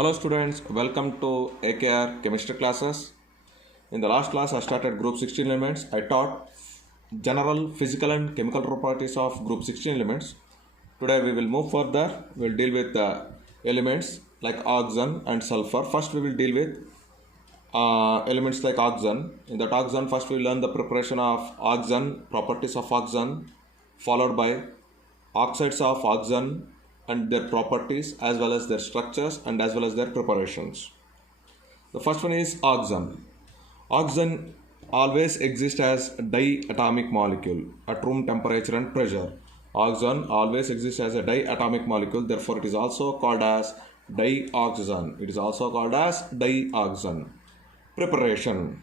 Hello students, welcome to AKR chemistry classes. In the last class I started group 16 elements. I taught general physical and chemical properties of group 16 elements. Today we will move further. We will deal with the elements like oxygen and sulfur. First we will deal with elements like oxygen. In that oxygen first we will learn the preparation of oxygen, properties of oxygen, followed by oxides of oxygen and their properties as well as their structures and as well as their preparations. The first one is oxygen. Oxygen always exists as a diatomic molecule at room temperature and pressure. Oxygen always exists as a diatomic molecule, therefore it is also called as dioxygen. It is also called as dioxygen. Preparation.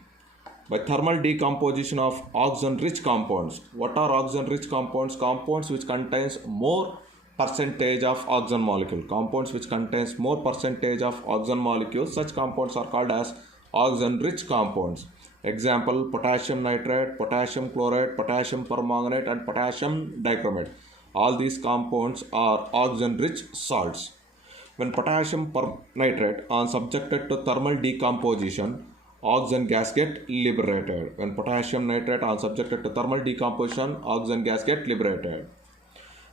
By thermal decomposition of oxygen-rich compounds. What are oxygen-rich compounds? Compounds which contains more percentage of oxygen molecule. Compounds which contains more percentage of oxygen molecules. Such compounds are called as oxygen-rich compounds. Example: potassium nitrate, potassium chloride, potassium permanganate, and potassium dichromate. All these compounds are oxygen-rich salts. When potassium nitrate are subjected to thermal decomposition, oxygen gas get liberated. When potassium nitrate are subjected to thermal decomposition, oxygen gas get liberated.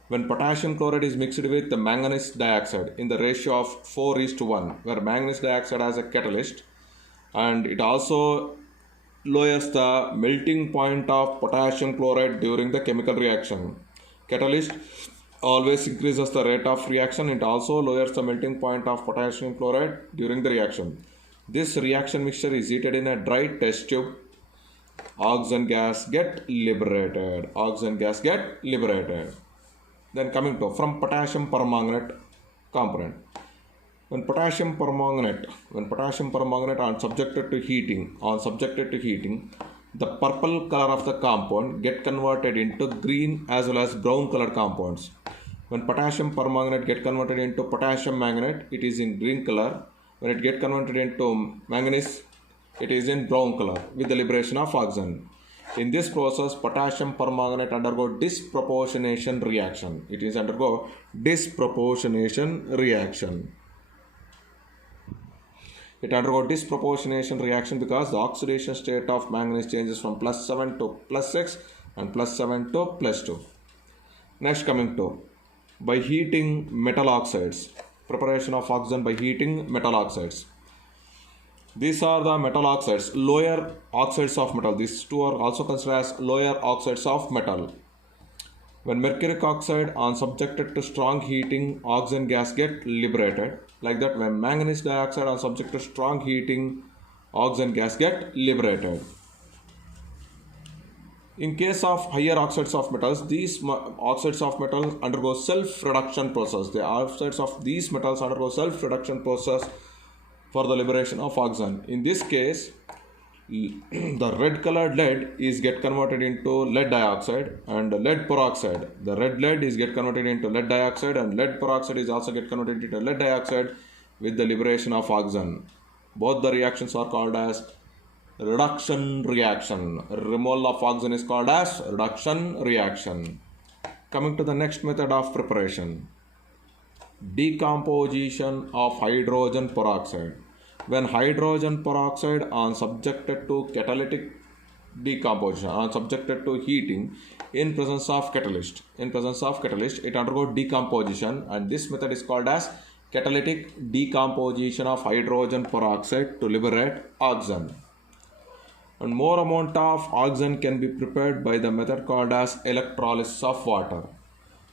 When potassium chloride is mixed with the manganese dioxide in the ratio of 4:1, where manganese dioxide has a catalyst, and it also lowers the melting point of potassium chloride during the chemical reaction. Catalyst always increases the rate of reaction. It also lowers the melting point of potassium chloride during the reaction. This reaction mixture is heated in a dry test tube. Oxygen gas get liberated. Oxygen gas get liberated. Then coming to from potassium permanganate component. When potassium permanganate are subjected to heating, the purple color of the compound get converted into green as well as brown colored compounds. When potassium permanganate get converted into potassium manganate, it is in green color. When it get converted into manganese, it is in brown color with the liberation of oxygen. In this process, potassium permanganate undergo disproportionation reaction. It is undergo disproportionation reaction. It undergo disproportionation reaction because the oxidation state of manganese changes from +7 to +6 and +7 to +2. Next, coming to by heating metal oxides. Preparation of oxygen by heating metal oxides. These are the metal oxides, lower oxides of metal. These two are also considered as lower oxides of metal. When mercuric oxide are subjected to strong heating, oxygen gas get liberated. Like that, when manganese dioxide are subjected to strong heating, oxygen gas get liberated. In case of higher oxides of metals, these oxides of metals undergo self-reduction process. The oxides of these metals undergo self-reduction process for the liberation of oxygen. In this case, the red colored lead is get converted into lead dioxide and lead peroxide. The red lead is get converted into lead dioxide and lead peroxide is also get converted into lead dioxide with the liberation of oxygen. Both the reactions are called as reduction reaction. Removal of oxygen is called as reduction reaction. Coming to the next method of preparation. Decomposition of hydrogen peroxide. When hydrogen peroxide are subjected to catalytic decomposition, are subjected to heating in presence of catalyst. It undergoes decomposition, and this method is called as catalytic decomposition of hydrogen peroxide to liberate oxygen. And more amount of oxygen can be prepared by the method called as electrolysis of water.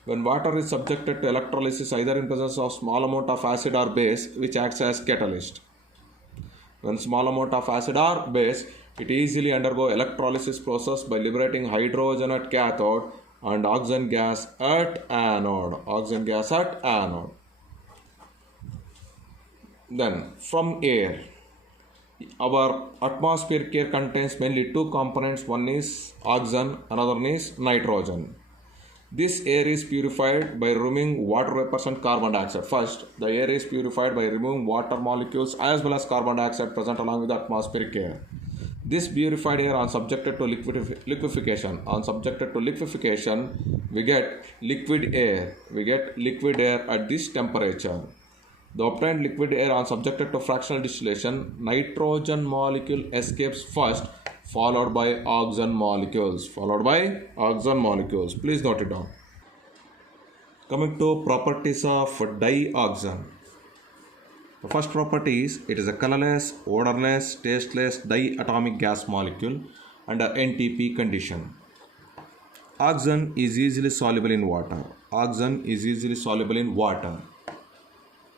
When water is subjected to electrolysis either in presence of small amount of acid or base, which acts as catalyst. When small amount of acid or base, it easily undergo electrolysis process by liberating hydrogen at cathode and oxygen gas at anode. Then from air. Our atmospheric air contains mainly two components. One is oxygen, another one is nitrogen. This air is purified by removing water vapors and carbon dioxide. First, the air is purified by removing water molecules as well as carbon dioxide present along with the atmospheric air. This purified air are subjected to liquefaction. We get liquid air. At this temperature. The obtained liquid air are subjected to fractional distillation. Nitrogen molecule escapes first, followed by oxygen molecules. Please note it down. Coming to properties of dioxin. The first property is it is a colorless, odorless, tasteless diatomic gas molecule under NTP condition. Oxygen is easily soluble in water.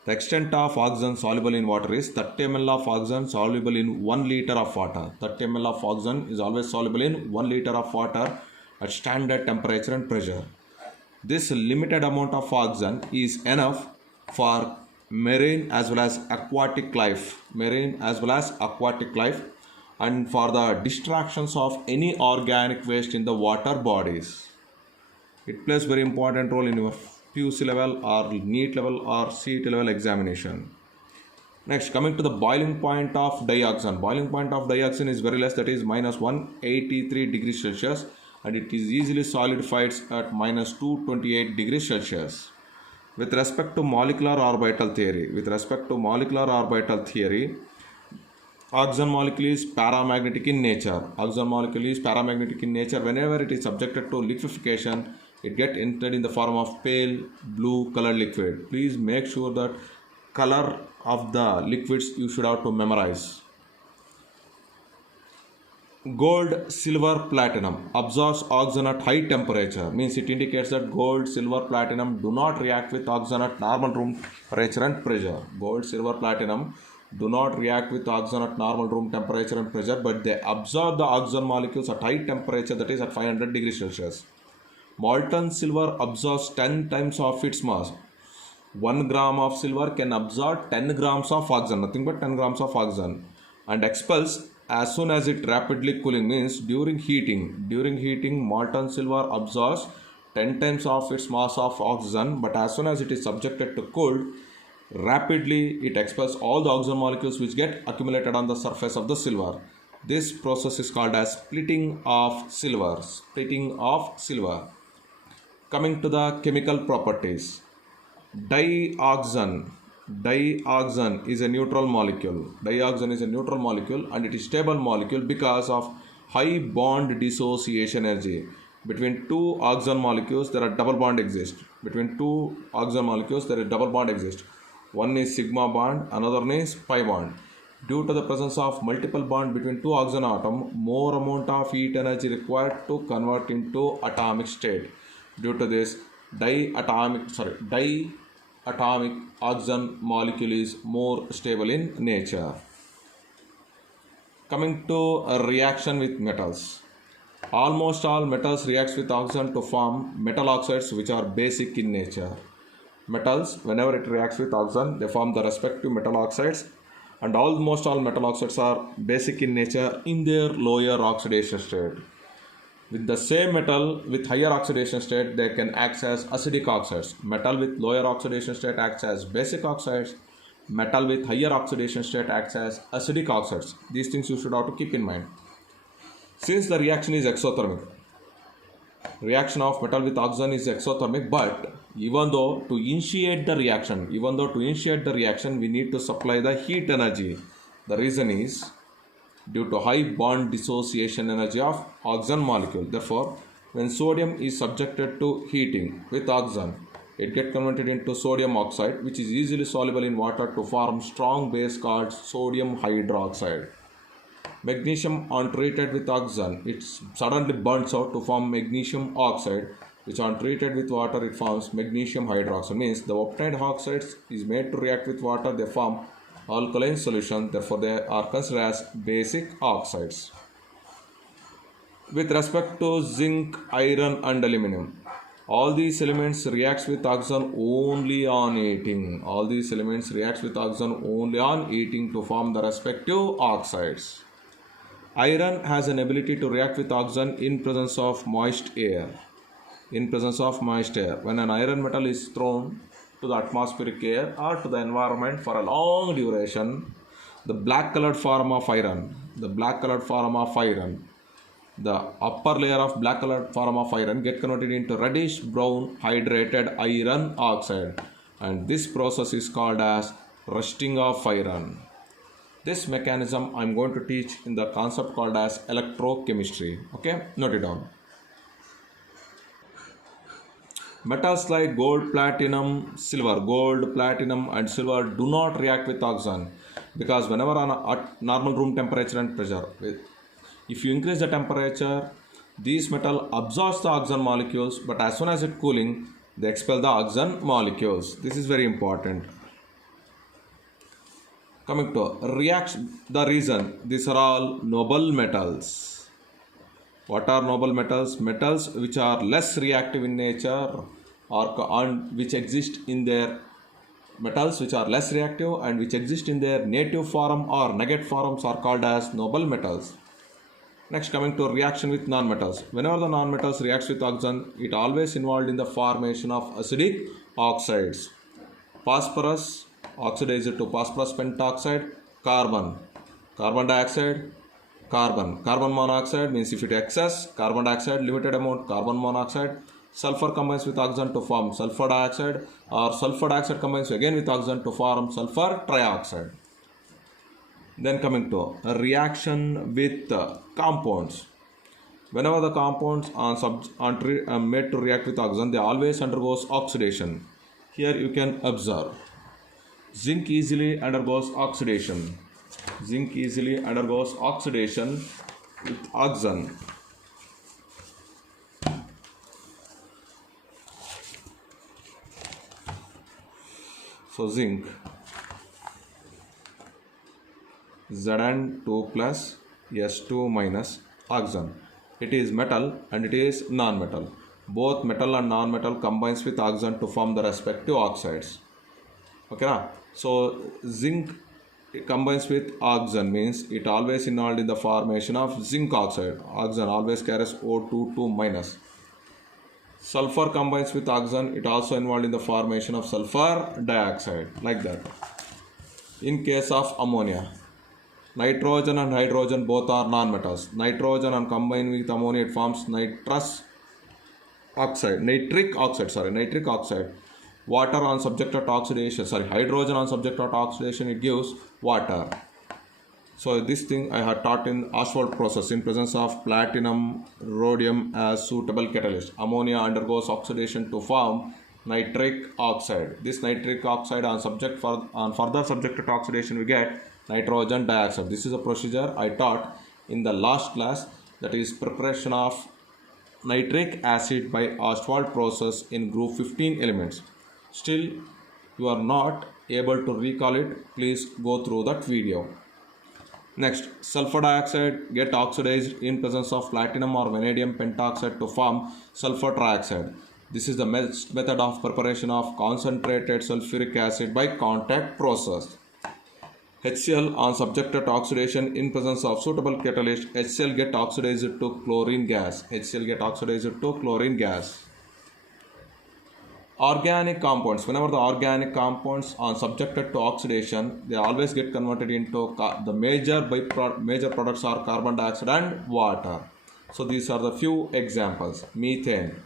The extent of oxygen soluble in water is 30 ml of oxygen soluble in 1 liter of water. 30 ml of oxygen is always soluble in 1 liter of water at standard temperature and pressure. This limited amount of oxygen is enough for marine as well as aquatic life, and for the distractions of any organic waste in the water bodies. It plays very important role in your PUC level or NEET level or CET level examination. Next, coming to the boiling point of dioxin. Boiling point of dioxin is very less, that is minus 183 degrees Celsius, and it is easily solidified at minus 228 degrees Celsius. With respect to molecular orbital theory, oxygen molecule is paramagnetic in nature. Whenever it is subjected to liquefaction, it gets entered in the form of pale blue colored liquid. Please make sure that color of the liquids you should have to memorize. Gold, silver, platinum absorbs oxygen at high temperature. Means it indicates that gold, silver, platinum do not react with oxygen at normal room temperature and pressure. Gold, silver, platinum do not react with oxygen at normal room temperature and pressure, but they absorb the oxygen molecules at high temperature, that is at 500 degrees Celsius. Molten silver absorbs 10 times of its mass. 1 gram of silver can absorb 10 grams of oxygen, nothing but 10 grams of oxygen, and expels as soon as it rapidly cooling. Means during heating molten silver absorbs 10 times of its mass of oxygen, but as soon as it is subjected to cold, rapidly it expels all the oxygen molecules which get accumulated on the surface of the silver. This process is called as splitting of silver. Coming to the chemical properties. Dioxin is a neutral molecule. And it is stable molecule because of high bond dissociation energy. Between two oxygen molecules there are double bond exist. One is sigma bond, another one is pi bond. Due to the presence of multiple bond between two oxygen atom, more amount of heat energy required to convert into atomic state. Due to this, diatomic oxygen molecule is more stable in nature. Coming to a reaction with metals. Almost all metals reacts with oxygen to form metal oxides which are basic in nature. Metals, whenever it reacts with oxygen, they form the respective metal oxides, and almost all metal oxides are basic in nature in their lower oxidation state. With the same metal with higher oxidation state, they can act as acidic oxides. Metal with lower oxidation state acts as basic oxides. Metal with higher oxidation state acts as acidic oxides. These things you should have to keep in mind. Since the reaction is exothermic, reaction of metal with oxygen is exothermic, but even though to initiate the reaction, we need to supply the heat energy. The reason is due to high bond dissociation energy of oxygen molecule. Therefore, when sodium is subjected to heating with oxygen, it gets converted into sodium oxide, which is easily soluble in water to form strong base called sodium hydroxide. Magnesium untreated with oxygen, it suddenly burns out to form magnesium oxide, which untreated with water it forms magnesium hydroxide. Means the obtained oxides is made to react with water, they form alkaline solution, therefore they are considered as basic oxides. With respect to zinc, iron and aluminum, all these elements reacts with oxygen only on heating. To form the respective oxides. Iron has an ability to react with oxygen in presence of moist air. When an iron metal is thrown to the atmospheric air or to the environment for a long duration, the black colored form of iron, the upper layer of black colored form of iron get converted into reddish brown hydrated iron oxide, and this process is called as rusting of iron. This mechanism I am going to teach in the concept called as electrochemistry. Okay, note it down. Metals like gold, platinum, silver, gold, platinum and silver do not react with oxygen because whenever at normal room temperature and pressure, if you increase the temperature, these metal absorbs the oxygen molecules, but as soon as it cooling, they expel the oxygen molecules. This is very important. Coming to reaction, the reason these are all noble metals. What are noble metals? Metals which are less reactive in nature or which exist in their metals which are less reactive and which exist in their native form or negate forms are called as noble metals. Next, coming to reaction with nonmetals. Whenever the nonmetals reacts with oxygen, it always involved in the formation of acidic oxides. Phosphorus oxidized to phosphorus pentoxide, carbon dioxide, carbon monoxide means if it excess, carbon dioxide limited amount, carbon monoxide. Sulfur combines with oxygen to form sulfur dioxide, or sulfur dioxide combines again with oxygen to form sulfur trioxide. Then coming to a reaction with compounds. Whenever the compounds are made to react with oxygen, they always undergoes oxidation. Here you can observe. Zinc easily undergoes oxidation. Zinc easily undergoes oxidation with oxygen. So zinc Zn2 plus S2 minus oxygen. It is metal and it is non-metal. Both metal and non-metal combines with oxygen to form the respective oxides. Okay, so zinc combines with oxygen means it always involved in the formation of zinc oxide. Oxygen always carries O2 2 minus. Sulfur combines with oxygen, it also involved in the formation of sulfur dioxide, like that. In case of ammonia, nitrogen and hydrogen both are non-metals. Nitrogen and combined with ammonia it forms nitric oxide. Water on subjected to oxidation, hydrogen on subjected to oxidation, it gives water. So this thing I had taught in Ostwald process in presence of platinum, rhodium as suitable catalyst. Ammonia undergoes oxidation to form nitric oxide. This nitric oxide on further subjected to oxidation we get nitrogen dioxide. This is a procedure I taught in the last class, that is preparation of nitric acid by Ostwald process in group 15 elements. Still you are not able to recall it, please go through that video. Next, sulfur dioxide get oxidized in presence of platinum or vanadium pentoxide to form sulfur trioxide. This is the method of preparation of concentrated sulfuric acid by contact process. HCl on subjected to oxidation in presence of suitable catalyst, HCl get oxidized to chlorine gas. Organic compounds. Whenever the organic compounds are subjected to oxidation, they always get converted into the major products are carbon dioxide and water. So these are the few examples: methane,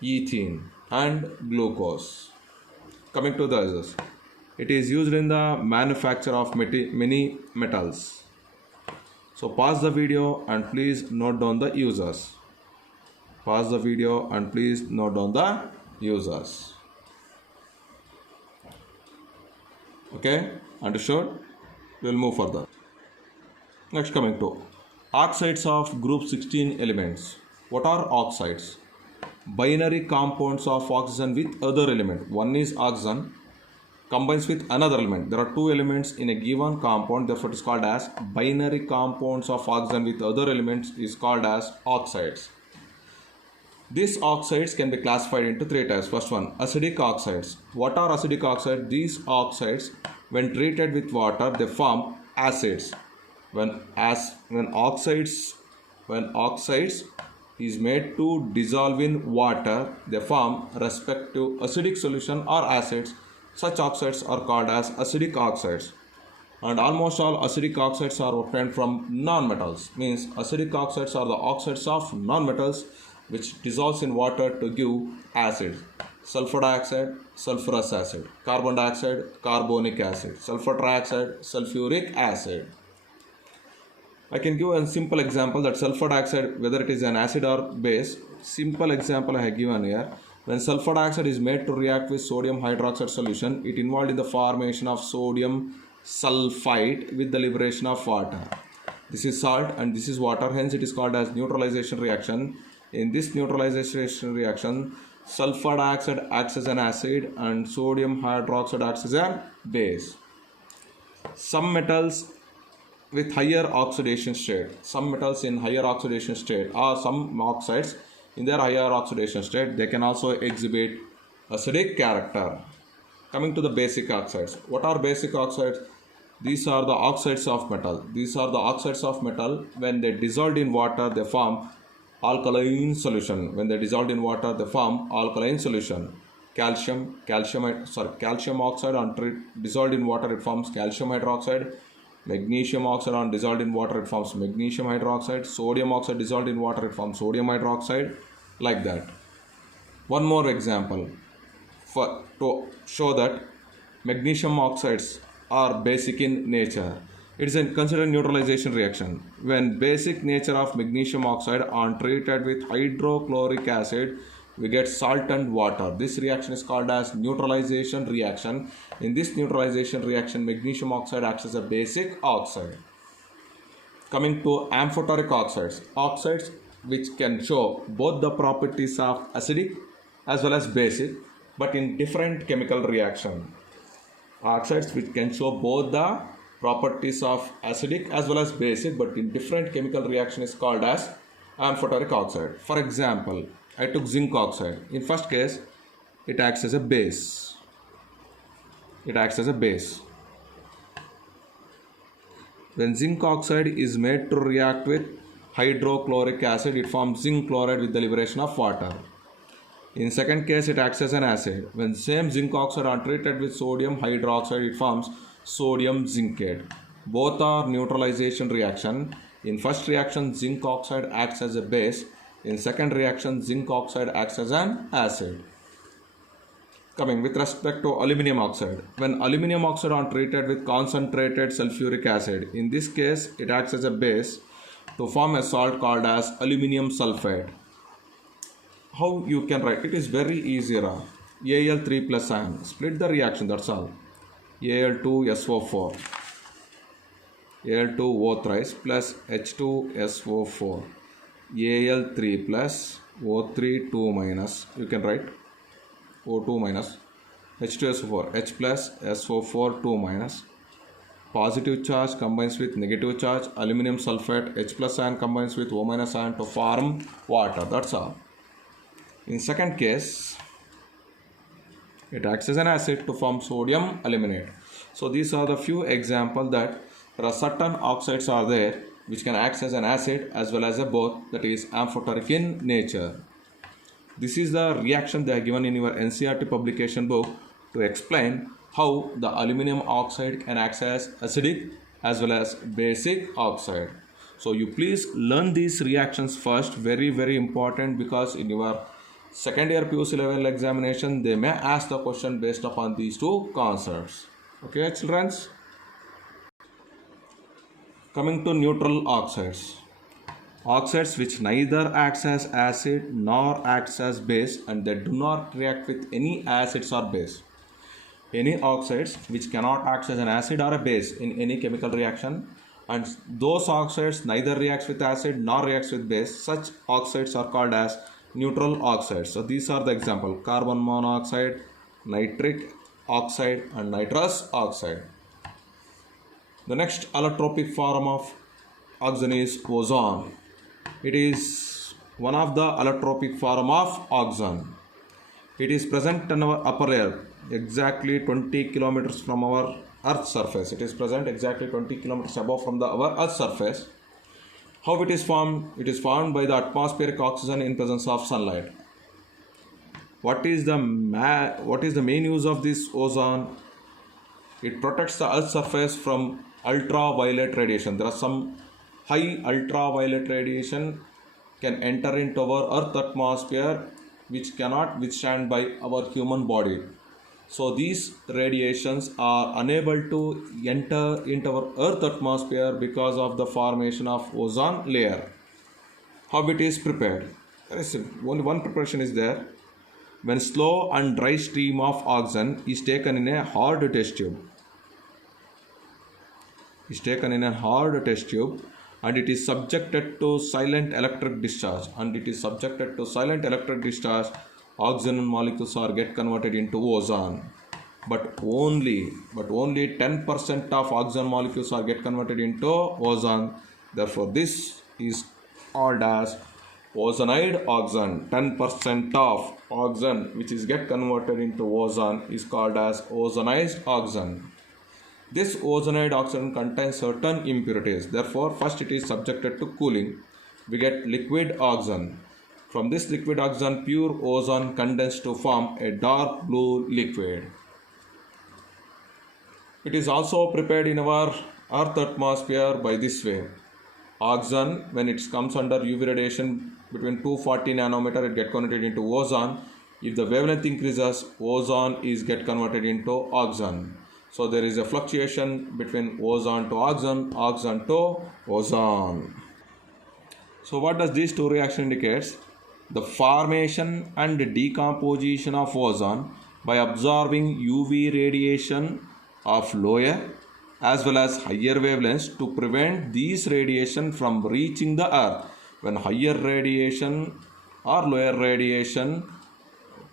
ethene and glucose. Coming to the others, it is used in the manufacture of many metals. So pause the video and please note down the users. Okay, understood? We will move further. Next, coming to oxides of group 16 elements. What are oxides? Binary compounds of oxygen with other element. One is oxygen combines with another element. There are two elements in a given compound, therefore it is called as binary compounds of oxygen with other elements is called as oxides. These oxides can be classified into three types. First one, acidic oxides. What are acidic oxides? These oxides, when treated with water, they form acids. When oxides is made to dissolve in water, they form respective acidic solution or acids. Such oxides are called as acidic oxides. And almost all acidic oxides are obtained from nonmetals. Means acidic oxides are the oxides of nonmetals which dissolves in water to give acid. sulfur dioxide, sulfurous acid, carbon dioxide, carbonic acid, sulfur trioxide, sulfuric acid. I can give a simple example that sulfur dioxide, whether it is an acid or base. Simple example I have given here. When sulfur dioxide is made to react with sodium hydroxide solution, it involved in the formation of sodium sulfite with the liberation of water. This is salt and this is water, hence it is called as neutralization reaction. In this neutralization reaction, sulfur dioxide acts as an acid and sodium hydroxide acts as a base. Some metals with higher oxidation state, some metals in higher oxidation state, or some oxides in their higher oxidation state, they can also exhibit acidic character. Coming to the basic oxides. What are basic oxides? These are the oxides of metal. These are the oxides of metal. When they dissolved in water, they form alkaline solution. When they dissolved in water, they form alkaline solution. Calcium oxide on dissolved in water, it forms calcium hydroxide. Magnesium oxide on dissolved in water, it forms magnesium hydroxide. Sodium oxide dissolved in water, it forms sodium hydroxide. Like that. One more example to show that magnesium oxides are basic in nature. It is considered neutralization reaction. When basic nature of magnesium oxide are treated with hydrochloric acid, we get salt and water. This reaction is called as neutralization reaction. In this neutralization reaction, magnesium oxide acts as a basic oxide. Coming to amphoteric oxides. Oxides which can show both the properties of acidic as well as basic, but in different chemical reaction. Oxides which can show both the properties of acidic as well as basic, but in different chemical reaction is called as amphoteric oxide. For example, I took zinc oxide. In first case, it acts as a base. It acts as a base. When zinc oxide is made to react with hydrochloric acid, it forms zinc chloride with the liberation of water. In second case, it acts as an acid. When same zinc oxide are treated with sodium hydroxide, it forms sodium zincate. Both are neutralization reaction. In first reaction, zinc oxide acts as a base. In second reaction, zinc oxide acts as an acid. Coming with respect to aluminum oxide. When aluminum oxide are treated with concentrated sulfuric acid, in this case, it acts as a base to form a salt called as aluminum sulfate. How you can write? It is very easy. Al3 plus ion. Split the reaction, that's all. Al2SO4. Al2O thrice plus H2SO4. Al3 plus O3 2 minus. You can write O2 minus H2SO4. H plus SO4 2 minus. Positive charge combines with negative charge. Aluminum sulfate. H plus ion combines with O minus ion to form water. That's all. In second case, it acts as an acid to form sodium aluminate. So these are the few examples that there are certain oxides are there which can act as an acid as well as a both, that is amphoteric in nature. This is the reaction they are given in your NCERT publication book to explain how the aluminum oxide can act as acidic as well as basic oxide. So you please learn these reactions first, very important, because in your second year PUC level examination they may ask the question based upon these two concepts. Okay, children. Coming to neutral oxides. Oxides which neither acts as acid nor acts as base, and they do not react with any acids or base. Any oxides which cannot act as an acid or a base in any chemical reaction, and those oxides neither reacts with acid nor reacts with base, such oxides are called as neutral oxides. So these are the example: carbon monoxide, nitric oxide and nitrous oxide. The next allotropic form of oxygen is ozone. It is one of the allotropic form of oxygen. It is present in our upper layer, exactly 20 kilometers from our Earth's surface. It is present exactly 20 kilometers above from our Earth's surface. How it is formed? It is formed by the atmospheric oxygen in presence of sunlight. What is the main use of this ozone? It protects the Earth's surface from ultraviolet radiation. There are some high ultraviolet radiation can enter into our Earth atmosphere which cannot withstand by our human body. So these radiations are unable to enter into our Earth atmosphere because of the formation of ozone layer. How it is prepared? Only one preparation is there. When slow and dry stream of oxygen is taken in a hard test tube, and it is subjected to silent electric discharge, oxygen molecules are get converted into ozone, but only 10% of oxygen molecules are get converted into ozone. Therefore this is called as ozonide oxygen. 10% of oxygen which is get converted into ozone is called as ozonized oxygen. This ozonide oxygen contains certain impurities. Therefore, first it is subjected to cooling. We get liquid oxygen. From this liquid oxygen, pure ozone condensed to form a dark blue liquid. It is also prepared in our Earth atmosphere by this way. Oxygen, when it comes under UV radiation between 240 nanometer, it get converted into ozone. If the wavelength increases, ozone is get converted into oxygen. So there is a fluctuation between ozone to oxygen to ozone. So what does these two reactions indicate? The formation and decomposition of ozone by absorbing UV radiation of lower as well as higher wavelengths to prevent these radiation from reaching the earth. When higher radiation or lower radiation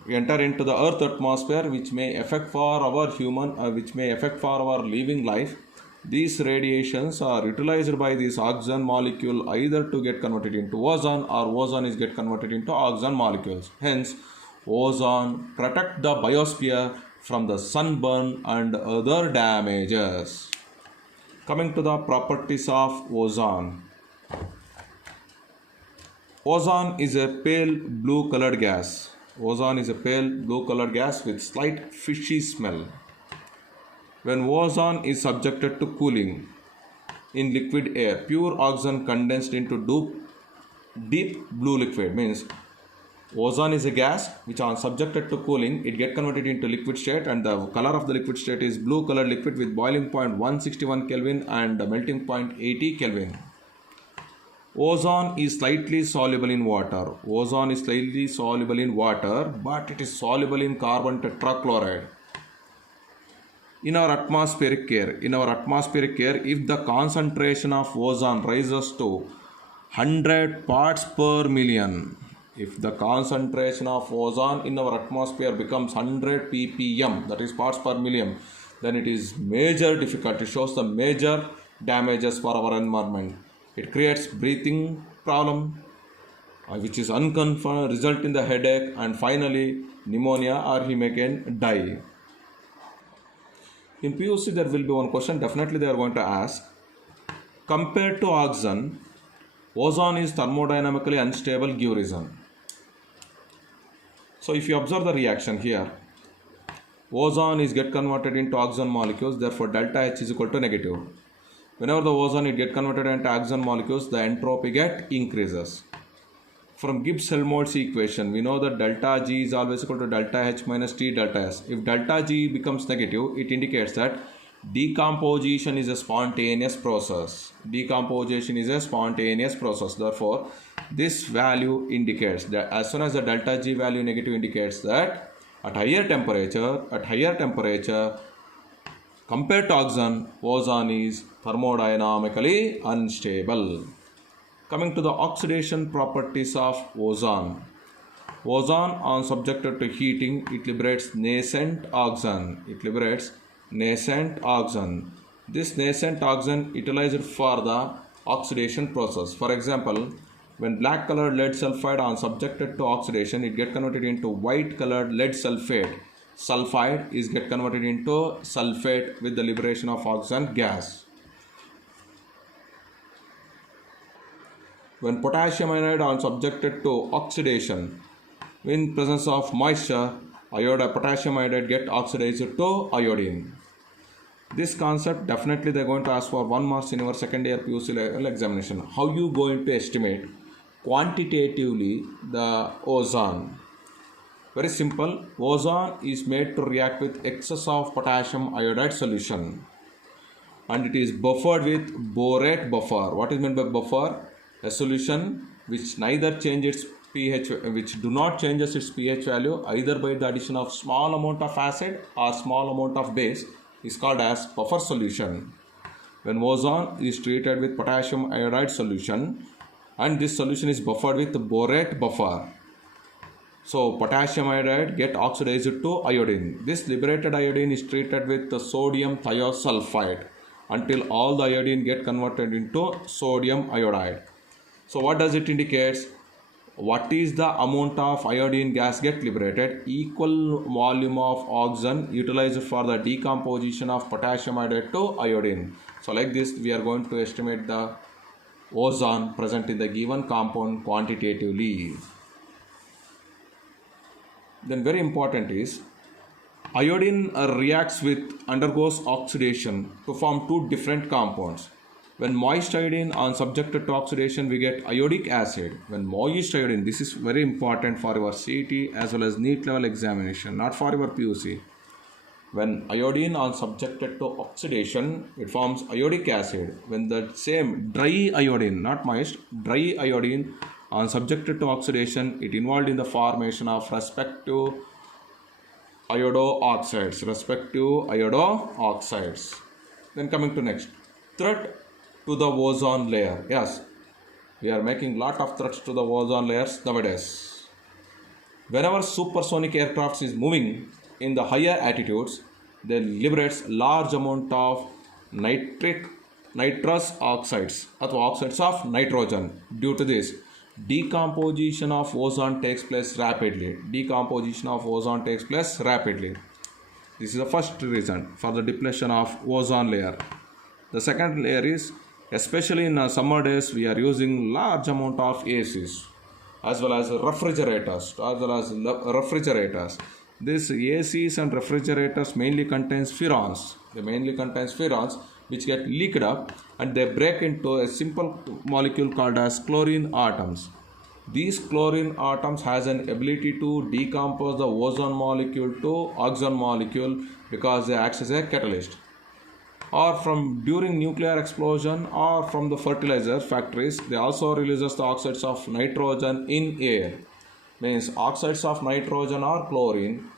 enter into the earth atmosphere, which may affect for our living life, these radiations are utilized by this oxygen molecule either to get converted into ozone or ozone is get converted into oxygen molecules. Hence ozone protect the biosphere from the sunburn and other damages. Coming to the properties of ozone. Ozone is a pale blue colored gas. Ozone is a pale blue colored gas with slight fishy smell. When ozone is subjected to cooling in liquid air, pure oxygen condensed into deep blue liquid. Means ozone is a gas which on subjected to cooling, it get converted into liquid state, and the color of the liquid state is blue colored liquid with boiling point 161 Kelvin and melting point 80 Kelvin. Ozone is slightly soluble in water. But it is soluble in carbon tetrachloride. In our atmospheric air, if the concentration of ozone rises to 100 parts per million, if the concentration of ozone in our atmosphere becomes 100 ppm, that is parts per million, then it is major difficulty, shows the major damages for our environment. It creates breathing problem, which is unconfirmed, result in the headache, and finally pneumonia, or he may again die. In PUC there will be one question definitely they are going to ask. Compared to oxygen, ozone is thermodynamically unstable, give reason. So if you observe the reaction here, ozone is get converted into oxygen molecules, therefore delta H is equal to negative. Whenever the ozone it get converted into oxygen molecules, the entropy get increases. From Gibbs-Helmholtz equation, we know that delta G is always equal to delta H minus T delta S. If delta G becomes negative, it indicates that decomposition is a spontaneous process. Therefore, this value indicates that as soon as the delta G value negative indicates that at higher temperature, compared to oxygen, ozone is thermodynamically unstable. Coming to the oxidation properties of ozone. Ozone on subjected to heating, it liberates nascent oxygen. This nascent oxygen utilized for the oxidation process. For example, when black colored lead sulfide on subjected to oxidation, it get converted into white colored lead sulfate. Sulfide is get converted into sulfate with the liberation of oxygen gas. When potassium iodide on subjected to oxidation, in presence of moisture, potassium iodide get oxidized to iodine. This concept definitely they are going to ask for 1 marks in your second year PUC level examination. How you going to estimate quantitatively the ozone? Very simple. Ozone is made to react with excess of potassium iodide solution, and it is buffered with borate buffer. What is meant by buffer? A solution which neither changes its pH, which do not changes its pH value either by the addition of small amount of acid or small amount of base, is called as buffer solution. When ozone is treated with potassium iodide solution and this solution is buffered with borate buffer, so potassium iodide get oxidized to iodine. This liberated iodine is treated with the sodium thiosulfide until all the iodine get converted into sodium iodide. So what does it indicate? What is the amount of iodine gas get liberated? Equal volume of oxygen utilized for the decomposition of potassium iodide to iodine. So like this we are going to estimate the ozone present in the given compound quantitatively. Then very important is iodine undergoes oxidation to form two different compounds. When moist iodine are subjected to oxidation, we get iodic acid. When moist iodine, this is very important for your CET as well as NEET level examination, not for your PUC. When iodine are subjected to oxidation, it forms iodic acid. When the same dry iodine, not moist, dry iodine are subjected to oxidation, it involved in the formation of respective iodo oxides. Then coming to next, threat to the ozone layer. Yes, we are making lot of threats to the ozone layers nowadays. Whenever supersonic aircraft is moving in the higher altitudes, they liberates large amount of nitrous oxides or oxides of nitrogen. Due to this, decomposition of ozone takes place rapidly. This is the first reason for the depletion of ozone layer. The second layer is, especially in summer days, we are using large amount of ACs as well as refrigerators. This ACs and refrigerators mainly contains furans. Which get leaked up and they break into a simple molecule called as chlorine atoms. These chlorine atoms has an ability to decompose the ozone molecule to oxygen molecule because they act as a catalyst. Or from during nuclear explosion or from the fertilizer factories, they also releases the oxides of nitrogen in air. Means oxides of nitrogen or chlorine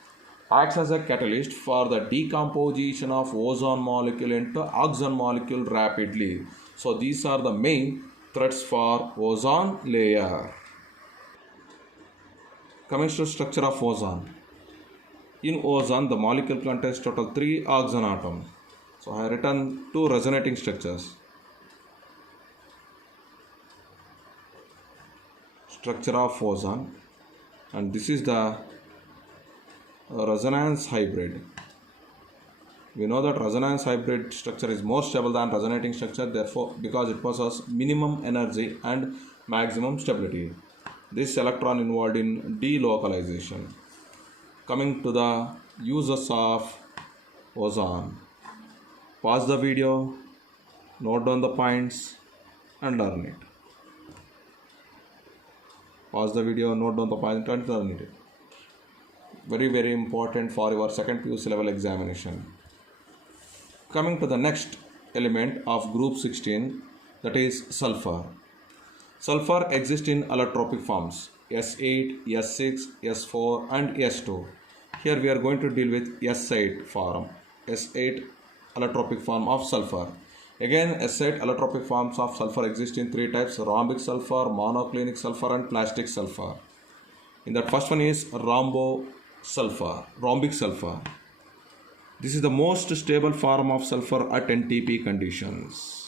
acts as a catalyst for the decomposition of ozone molecule into oxygen molecule rapidly. So these are the main threats for ozone layer. Coming to structure of ozone. In ozone, the molecule contains total 3 oxygen atoms. So I have written 2 resonating structures. Structure of ozone, and this is the resonance hybrid. We know that resonance hybrid structure is more stable than resonating structure, therefore because it possesses minimum energy and maximum stability. This electron involved in delocalization. Coming to the uses of ozone. Pause the video, note down the points and learn it. Very important for your second PUC level examination. Coming to the next element of group 16, that is sulfur. Sulfur exists in allotropic forms S8, S6, S4 and S2. Here we are going to deal with S8 form. S8 allotropic form of sulfur. Again, S8 allotropic forms of sulfur exist in 3 types: rhombic sulfur, monoclinic sulfur and plastic sulfur. In that first one is rhombic sulfur. This is the most stable form of sulfur at NTP conditions.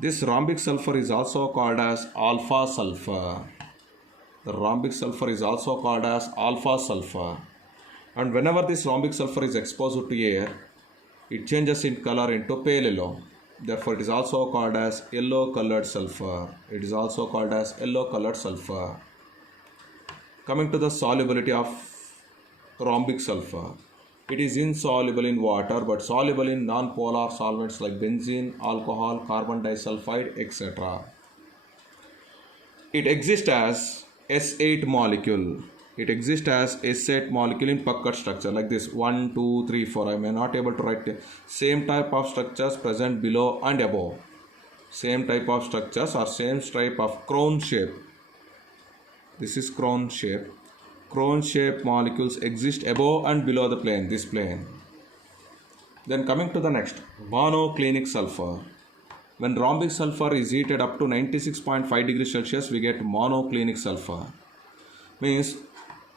This rhombic sulfur is also called as alpha sulfur. And whenever this rhombic sulfur is exposed to air, it changes in color into pale yellow. Therefore, it is also called as yellow colored sulfur. Coming to the solubility of rhombic sulfur. It is insoluble in water but soluble in non-polar solvents like benzene, alcohol, carbon disulfide, etc. it exists as S8 molecule. It exists as S8 molecule in puckered structure like this 1, 2, 3, 4. I may not able to write the same type of structures present below and above. Same type of structures or same type of crown shape. This is crown shape. Crown shape molecules exist above and below the plane, this plane. Then coming to the next, monoclinic sulfur. When rhombic sulfur is heated up to 96.5 degrees Celsius, we get monoclinic sulfur. Means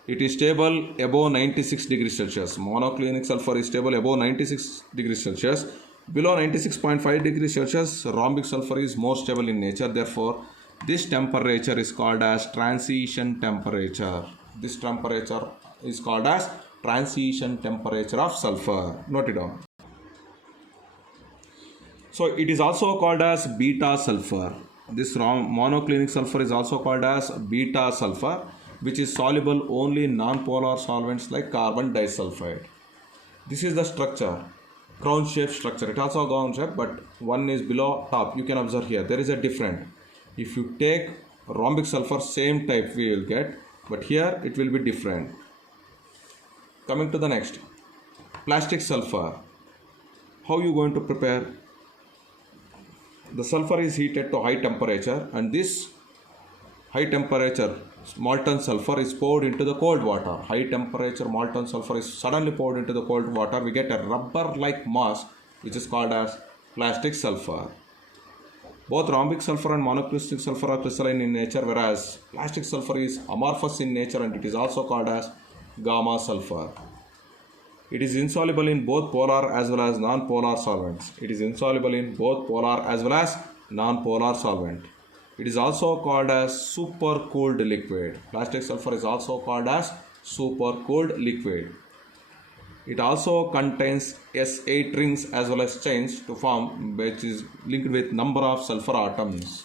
it is stable above 96 degrees Celsius. Monoclinic sulfur is stable above 96 degrees Celsius. Below 96.5 degrees Celsius, rhombic sulfur is more stable in nature. Therefore, this temperature is called as transition temperature. This temperature is called as transition temperature of sulfur. Note it down. So it is also called as beta sulfur. This monoclinic sulfur is also called as beta sulfur, which is soluble only in non-polar solvents like carbon disulfide. This is the structure, crown shaped structure. It also crown shape, but one is below top. You can observe here there is a different. If you take rhombic sulfur, same type we will get, but here it will be different. Coming to the next, plastic sulfur. How you going to prepare? The sulfur is heated to high temperature, and this high temperature molten sulfur is poured into the cold water. High temperature molten sulfur is suddenly poured into the cold water. We get a rubber like mass which is called as plastic sulfur. Both rhombic sulfur and monoclinic sulfur are crystalline in nature, whereas plastic sulfur is amorphous in nature and it is also called as gamma sulfur. It is insoluble in both polar as well as non-polar solvents. It is insoluble in both polar as well as non-polar solvent. It is also called as supercooled liquid. Plastic sulfur is also called as supercooled liquid. It also contains S8 rings as well as chains to form, which is linked with number of sulfur atoms.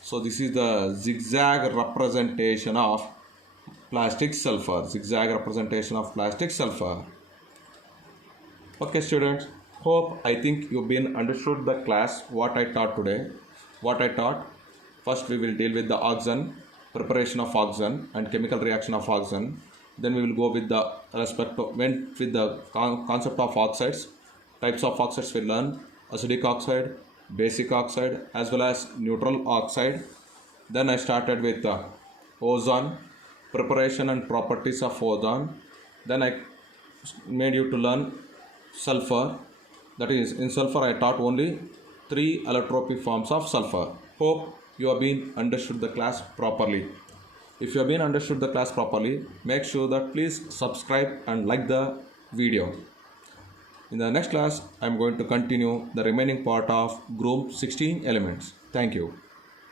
So this is the zigzag representation of plastic sulfur. Zigzag representation of plastic sulfur. Okay students, I think you've been understood the class, what I taught today. What I taught, first we will deal with the oxygen, preparation of oxygen and chemical reaction of oxygen. Then we will go with the concept of oxides. Types of oxides we learn: acidic oxide, basic oxide as well as neutral oxide. Then I started with the ozone, preparation and properties of ozone. Then I made you to learn sulfur. That is, in sulfur I taught only 3 allotropic forms of sulfur. Hope you have been understood the class properly. If you have been understood the class properly, make sure that please subscribe and like the video. In the next class, I am going to continue the remaining part of group 16 elements. Thank you.